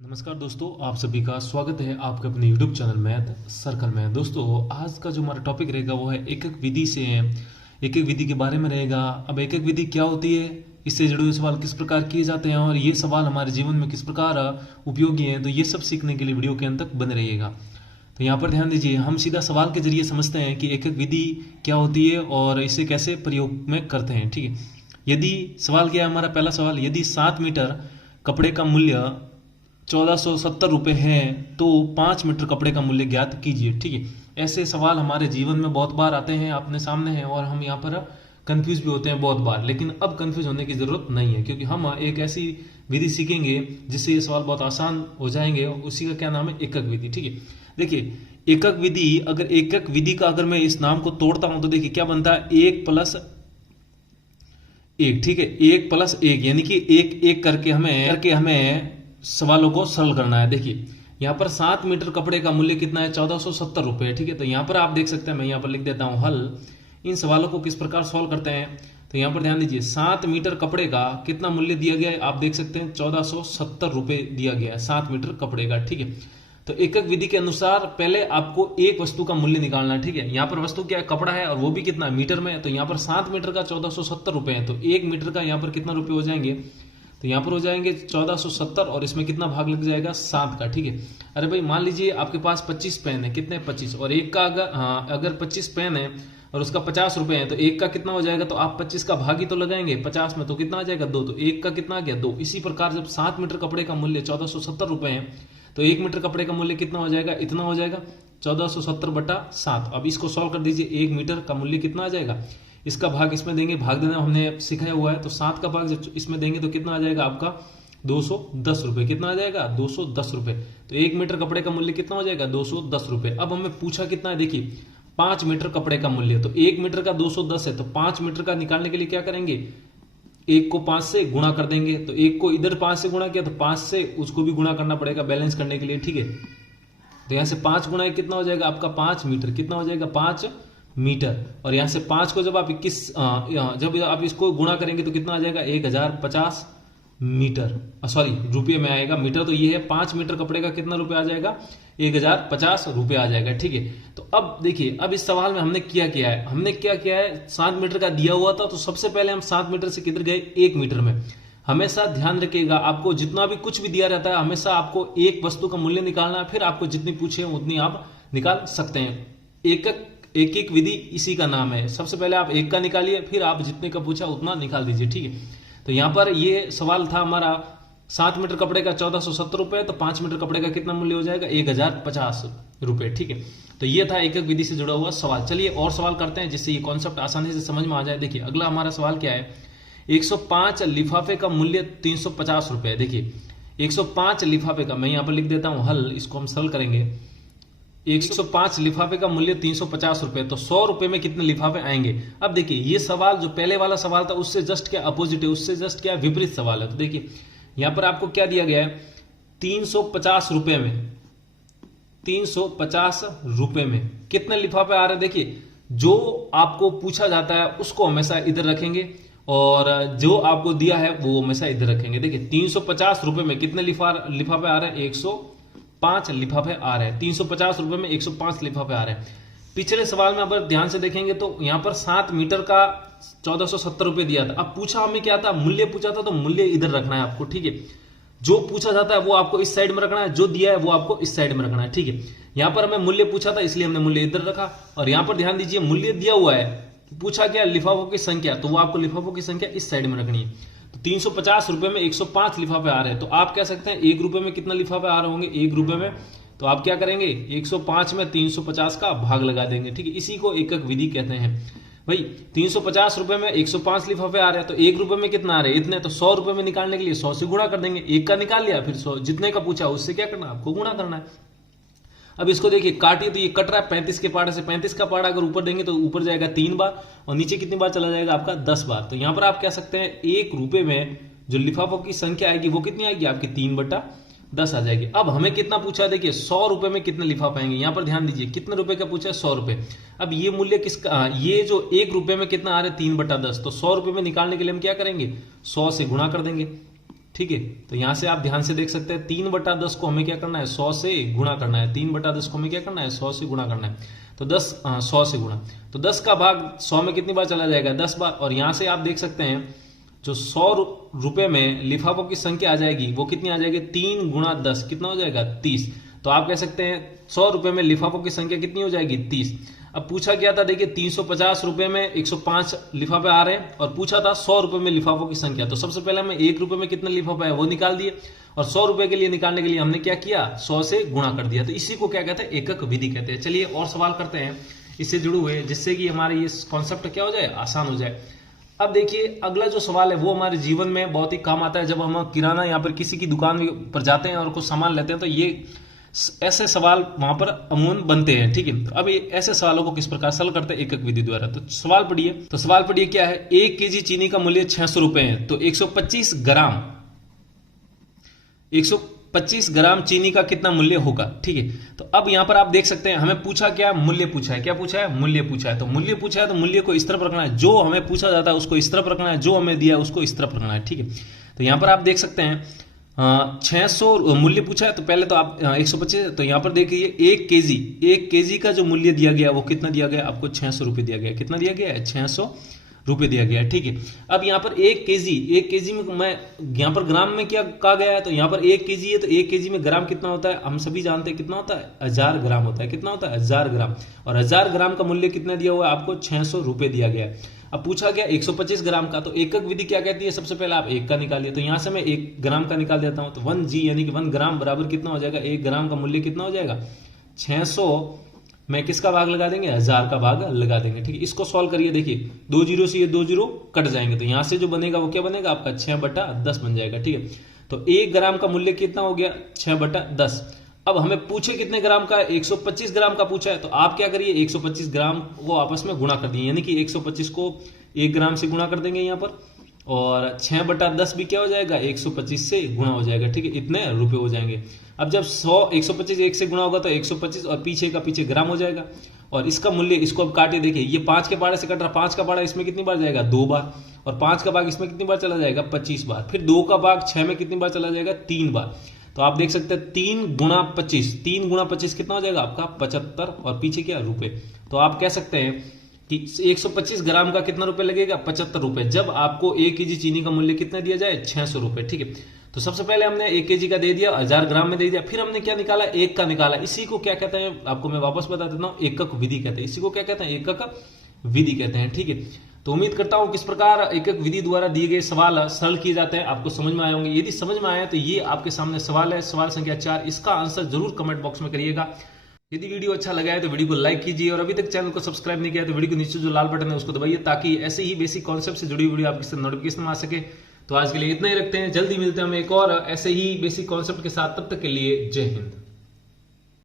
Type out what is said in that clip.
नमस्कार दोस्तों, आप सभी का स्वागत है आपके अपने यूट्यूब चैनल मैथ सर्कल में। दोस्तों, आज का जो हमारा टॉपिक रहेगा वो है एक एक विधि से एक एक विधि के बारे में रहेगा। अब एक एक विधि क्या होती है, इससे जुड़े हुए सवाल किस प्रकार किए जाते हैं और ये सवाल हमारे जीवन में किस प्रकार उपयोगी हैं, तो ये सब सीखने के लिए वीडियो के अंत तक बने रहिएगा। तो यहाँ पर ध्यान दीजिए, हम सीधा सवाल के जरिए समझते हैं कि एक एक विधि क्या होती है और इसे कैसे प्रयोग में करते हैं। ठीक है, यदि सवाल क्या है, हमारा पहला सवाल, यदि 7 मीटर कपड़े का मूल्य 1470 रुपये है तो 5 मीटर कपड़े का मूल्य ज्ञात कीजिए। ठीक है, ऐसे सवाल हमारे जीवन में बहुत बार आते हैं, अपने सामने हैं और हम यहाँ पर कंफ्यूज भी होते हैं बहुत बार। लेकिन अब कंफ्यूज होने की जरूरत नहीं है, क्योंकि हम एक ऐसी विधि सीखेंगे जिससे ये सवाल बहुत आसान हो जाएंगे। उसी का क्या नाम है, एकक विधि। ठीक है, देखिए एकक विधि, अगर एकक विधि का अगर मैं इस नाम को तोड़ता हूं तो देखिए क्या बनता है, 1+1। ठीक है, 1+1 यानी कि एक एक करके हमें सवालों को सरल करना है। देखिए यहाँ पर 7 मीटर कपड़े का मूल्य कितना है, 1470 रुपये। ठीक है, तो यहाँ पर आप देख सकते हैं, मैं यहाँ पर लिख देता हूँ हल। इन सवालों को किस प्रकार सॉल्व करते हैं, तो यहाँ पर ध्यान दीजिए, 7 मीटर कपड़े का कितना मूल्य दिया गया है, आप देख सकते हैं 1470 रुपये दिया गया है 7 मीटर कपड़े का। ठीक है, तो एकक विधि के अनुसार पहले आपको एक वस्तु का मूल्य निकालना है। ठीक है, यहाँ पर वस्तु क्या है, कपड़ा है, और वो भी कितना, मीटर में है। तो यहाँ पर 7 मीटर का 1470 रुपये है, तो 1 मीटर का यहाँ पर कितना रुपये हो जाएंगे, तो यहाँ पर हो जाएंगे 1470 और इसमें कितना भाग लग जाएगा, 7 का। ठीक है, अरे भाई मान लीजिए आपके पास 25 पेन है, कितने 25, और एक का अगर 25 पेन है और उसका 50 रुपए है, तो एक का कितना हो जाएगा, तो आप 25 का भाग ही तो लगाएंगे 50 में, तो कितना आ जाएगा 2, तो एक का कितना आ गया 2। इसी प्रकार जब 7 मीटर कपड़े का मूल्य 1470 रुपए है तो 1 मीटर कपड़े का मूल्य कितना हो जाएगा, इतना हो जाएगा 1470/7। अब इसको सॉल्व कर दीजिए, 1 मीटर का मूल्य कितना आ जाएगा, इसका भाग इसमें देंगे, भाग देना हमने सिखाया हुआ है, तो 7 का भाग जब इसमें देंगे तो कितना आ जाएगा आपका 210 रुपए। कितना आ जाएगा 210 रुपए। तो 1 मीटर कपड़े का मूल्य कितना हो जाएगा 210 रुपए। अब हमें पूछा कितना है, देखिए 5 मीटर कपड़े का मूल्य, तो 1 मीटर का 210 है, तो 5 मीटर का निकालने के लिए क्या करेंगे, 1 को 5 से गुणा कर देंगे। तो 1 को इधर 5 से गुणा किया तो 5 से उसको भी गुणा करना पड़ेगा बैलेंस करने के लिए। ठीक है, तो यहां से 5 गुणा कितना हो जाएगा आपका 5 मीटर, कितना हो जाएगा 5 मीटर। और यहां से 5 को जब आप 21 जब आप इसको गुणा करेंगे तो कितना आ जाएगा 1050 मीटर, सॉरी रुपये में आएगा, मीटर तो ये है। 5 मीटर कपड़े का कितना रुपये आ जाएगा, 1050 रुपये आ जाएगा। ठीक है, तो अब देखिए, अब इस सवाल में हमने क्या किया है, हमने क्या किया है, 7 मीटर का दिया हुआ था तो सबसे पहले हम 7 मीटर से किधर गए, 1 मीटर में। हमेशा ध्यान रखिएगा, आपको जितना भी कुछ भी दिया रहता है हमेशा आपको एक वस्तु का मूल्य निकालना है, फिर आपको जितनी पूछे उतनी आप निकाल सकते हैं। एक एक विधि इसी का नाम है। सबसे पहले आप एक का निकालिए, फिर आप जितने का पूछा उतना निकाल दीजिए। ठीक है, तो यहां पर ये सवाल था हमारा, 7 मीटर कपड़े का 1470 रुपए, तो 5 मीटर कपड़े का कितना मूल्य हो जाएगा 1050 रुपए। ठीक है, तो ये था एक एक विधि से जुड़ा हुआ सवाल। चलिए और सवाल करते हैं जिससे ये कॉन्सेप्ट आसानी से समझ में आ जाए। देखिए अगला हमारा सवाल क्या है, 105 लिफाफे का मूल्य 350 रुपए। देखिए 105 लिफाफे का, मैं यहां पर लिख देता हूं हल, इसको हम सरल करेंगे। 105 लिफाफे का मूल्य 350 रुपए, तो 100 रुपए में कितने लिफाफे आएंगे। अब देखिए ये सवाल जो पहले वाला सवाल था उससे जस्ट क्या अपोजिट है, उससे जस्ट क्या विपरीत सवाल है। तो देखिए यहां पर आपको क्या दिया गया है, 350 रुपए में, 350 रुपए में कितने लिफाफे आ रहे हैं। देखिए जो आपको पूछा जाता है उसको हमेशा इधर रखेंगे और जो आपको दिया है वो हमेशा इधर रखेंगे। देखिए 350 रुपए में कितने लिफाफे आ रहे हैं, 105 लिफाफे आ रहे हैं। 350 रुपए में 105 लिफाफे आ रहे हैं। पिछले सवाल में अगर ध्यान से देखेंगे तो यहां पर 7 मीटर का 1470 रुपए दिया था। अब पूछा हमें क्या था, मूल्य पूछा था, तो मूल्य इधर रखना है आपको। ठीक है, जो पूछा जाता है वो आपको इस साइड में रखना है, जो दिया है वो आपको इस साइड में रखना है। ठीक है, यहां पर हमें मूल्य पूछा था इसलिए हमने मूल्य इधर रखा, और यहां पर ध्यान दीजिए मूल्य दिया हुआ है, पूछा क्या लिफाफों की संख्या, तो वो आपको लिफाफों की संख्या इस साइड में रखनी है। तो 350 रुपए में 105 लिफाफे आ रहे हैं, तो आप कह सकते हैं 1 रुपए में कितना लिफाफे आ रहे होंगे, 1 रुपए में, तो आप क्या करेंगे 105 में 350 का भाग लगा देंगे। ठीक है, इसी को एकक विधि कहते हैं। भाई 350 रुपए में 105 लिफाफे आ रहे हैं, तो 1 रुपए में कितना आ रहे हैं, इतने, तो 100 रुपए में निकालने के लिए 100 से गुणा कर देंगे। एक का निकाल लिया, फिर 100 जितने का पूछा उससे क्या करना, आपको गुणा करना है। अब इसको देखिए काटिए, तो ये कट रहा है 35 के पाड़े से, 35 का पाड़ा अगर ऊपर देंगे तो ऊपर जाएगा 3 बार और नीचे कितनी बार चला जाएगा आपका 10 बार। तो यहां पर आप कह सकते हैं 1 रुपए में जो लिफाफों की संख्या आएगी वो कितनी आएगी आपकी 3/10 आ जाएगी। अब हमें कितना पूछा है, देखिए 100 रुपए में कितने लिफाफे आएंगे। यहां पर ध्यान दीजिए कितने रुपए का पूछा है, 100 रुपए। अब ये मूल्य किसका, ये जो 1 रुपए में कितना आ रहा है 3/10, तो 100 रुपए में निकालने के लिए हम क्या करेंगे 100 से गुणा कर देंगे। ठीक है। तो यहां से आप ध्यान से देख सकते हैं 3/10 को हमें क्या करना है, 100 से गुणा करना है। 3/10 को हमें क्या करना है, 100 से गुणा करना है। तो 100 से गुणा, तो 10 का भाग 100 में कितनी बार चला जाएगा, 10 बार। और यहां से आप देख सकते हैं जो 100 रुपए में लिफाफों की संख्या आ जाएगी वो कितनी आ जाएगी, 3 × 10 कितना हो जाएगा, 30। तो आप कह सकते हैं 100 रुपए में लिफाफों की संख्या कितनी हो जाएगी, 30। अब पूछा गया था, देखिए 350 रुपए में 105 लिफाफे आ रहे हैं, और पूछा था 100 रुपए में लिफाफों की संख्या। तो सबसे पहले हमें 1 रुपए में कितना लिफाफा है वो निकाल दिए, और 100 रुपए के लिए निकालने के लिए हमने क्या किया, 100 से गुणा कर दिया। तो इसी को क्या कहते हैं, एकक विधि कहते हैं। चलिए और सवाल करते हैं इससे जुड़े हुए, जिससे कि हमारे ये कॉन्सेप्ट क्या हो जाए, आसान हो जाए। अब देखिए अगला जो सवाल है वो हमारे जीवन में बहुत ही काम आता है। जब हम किराना या फिर किसी की दुकान पर जाते हैं और कुछ सामान लेते हैं, तो ये ऐसे सवाल वहां पर अमूमन बनते हैं, ठीक है। तो अब ये ऐसे सवालों को किस प्रकार हल करते हैं, एकक विधि द्वारा। तो सवाल पढ़िए, क्या है, 1 केजी चीनी का मूल्य 600 रुपए है, तो 125 ग्राम चीनी का कितना मूल्य होगा, ठीक है। तो अब यहां पर आप देख सकते हैं हमें पूछा क्या, मूल्य पूछा है। क्या पूछा है, मूल्य पूछा है। तो मूल्य पूछा है तो मूल्य को इस तरफ रखना है, जो हमें पूछा जाता है उसको इस तरफ रखना है, जो हमें दिया है उसको इस तरफ रखना है, ठीक है। तो यहां पर आप देख सकते हैं 600 मूल्य पूछा है, तो पहले तो आप 125, तो यहां पर देखिए 1 केजी का जो मूल्य दिया गया वो कितना दिया गया, आपको 600 रुपए दिया गया। कितना दिया गया है, 600 रुपए दिया गया है, ठीक है। अब यहाँ पर 1 केजी में मैं यहाँ पर ग्राम में क्या कहा गया है, तो यहाँ पर 1 केजी है, तो 1 केजी में ग्राम कितना होता है, हम सभी जानते हैं कितना होता है, 1000 ग्राम होता है। कितना होता है, 1000 ग्राम। और 1000 ग्राम का मूल्य कितना दिया हुआ है, आपको 600 रुपए दिया गया है। अब पूछा गया 125 ग्राम का, तो एकक विधि क्या कहती है, सबसे पहले आप 1 का निकालिए। तो यहां से मैं 1 ग्राम का निकाल देता हूं, तो 1g यानी कि 1 ग्राम बराबर कितना हो जाएगा, 1 ग्राम का मूल्य कितना हो जाएगा, 600 में किसका भाग लगा देंगे, 1000 का भाग लगा देंगे, ठीक है। इसको सॉल्व करिए, देखिए 2 जीरो से ये 2 जीरो कट जाएंगे, तो यहां से जो बनेगा वो क्या बनेगा, आपका 6/10 बन जाएगा, ठीक है। तो 1 ग्राम का मूल्य कितना हो गया, 6/10। अब हमें पूछे कितने ग्राम का, 125 ग्राम का पूछा है, तो आप क्या करिए 125 ग्राम को आपस में गुणा कर दिए, यानी कि 125 को 1 ग्राम से गुणा कर देंगे यहाँ पर, और 6/10 भी क्या हो जाएगा, 125 से गुणा हो जाएगा, ठीक है। इतने रुपए हो जाएंगे। अब जब 125 1 से गुणा होगा तो 125 और पीछे का पीछे ग्राम हो जाएगा, और इसका मूल्य, इसको अब काटे, देखिए ये 5 के पाड़े से कट रहा, 5 का पाड़ा इसमें कितनी बार जाएगा, 2 बार, और 5 का भाग इसमें कितनी बार चला जाएगा, 25 बार। फिर 2 का भाग 6 में कितनी बार चला जाएगा, 3 बार। तो आप देख सकते हैं 3 × 25, 3 × 25 कितना हो जाएगा आपका, 75, और पीछे क्या, रुपए। तो आप कह सकते हैं कि 125 ग्राम का कितना रुपए लगेगा, 75 रुपए, जब आपको 1 केजी चीनी का मूल्य कितना दिया जाए, 600 रुपए, ठीक है। तो सबसे पहले हमने 1 केजी का दे दिया, 1000 ग्राम में दे दिया, फिर हमने क्या निकाला, 1 का निकाला। इसी को क्या कहते हैं, आपको मैं वापस बता देता हूं, एकक विधि कहते हैं। इसी को क्या कहते हैं, एकक विधि कहते हैं, ठीक है। तो उम्मीद करता हूं किस प्रकार एकक विधि द्वारा दिए गए सवाल सरल किए जाते हैं आपको समझ में आए होंगे। यदि समझ में आया तो ये आपके सामने सवाल है, सवाल संख्या 4, इसका आंसर जरूर कमेंट बॉक्स में करिएगा। यदि वीडियो अच्छा लगा है तो वीडियो को लाइक कीजिए, और अभी तक चैनल को सब्सक्राइब नहीं किया तो वीडियो के नीचे जो लाल बटन है उसको दबाइए, ताकि ऐसे ही बेसिक कॉन्सेप्ट से जुड़ी वीडियो आपके साथ नोटिफिकेशन में आ सके। तो आज के लिए इतना ही रखते हैं, जल्दी मिलते हैं हम एक और ऐसे ही बेसिक कॉन्सेप्ट के साथ, तब तक के लिए जय हिंद।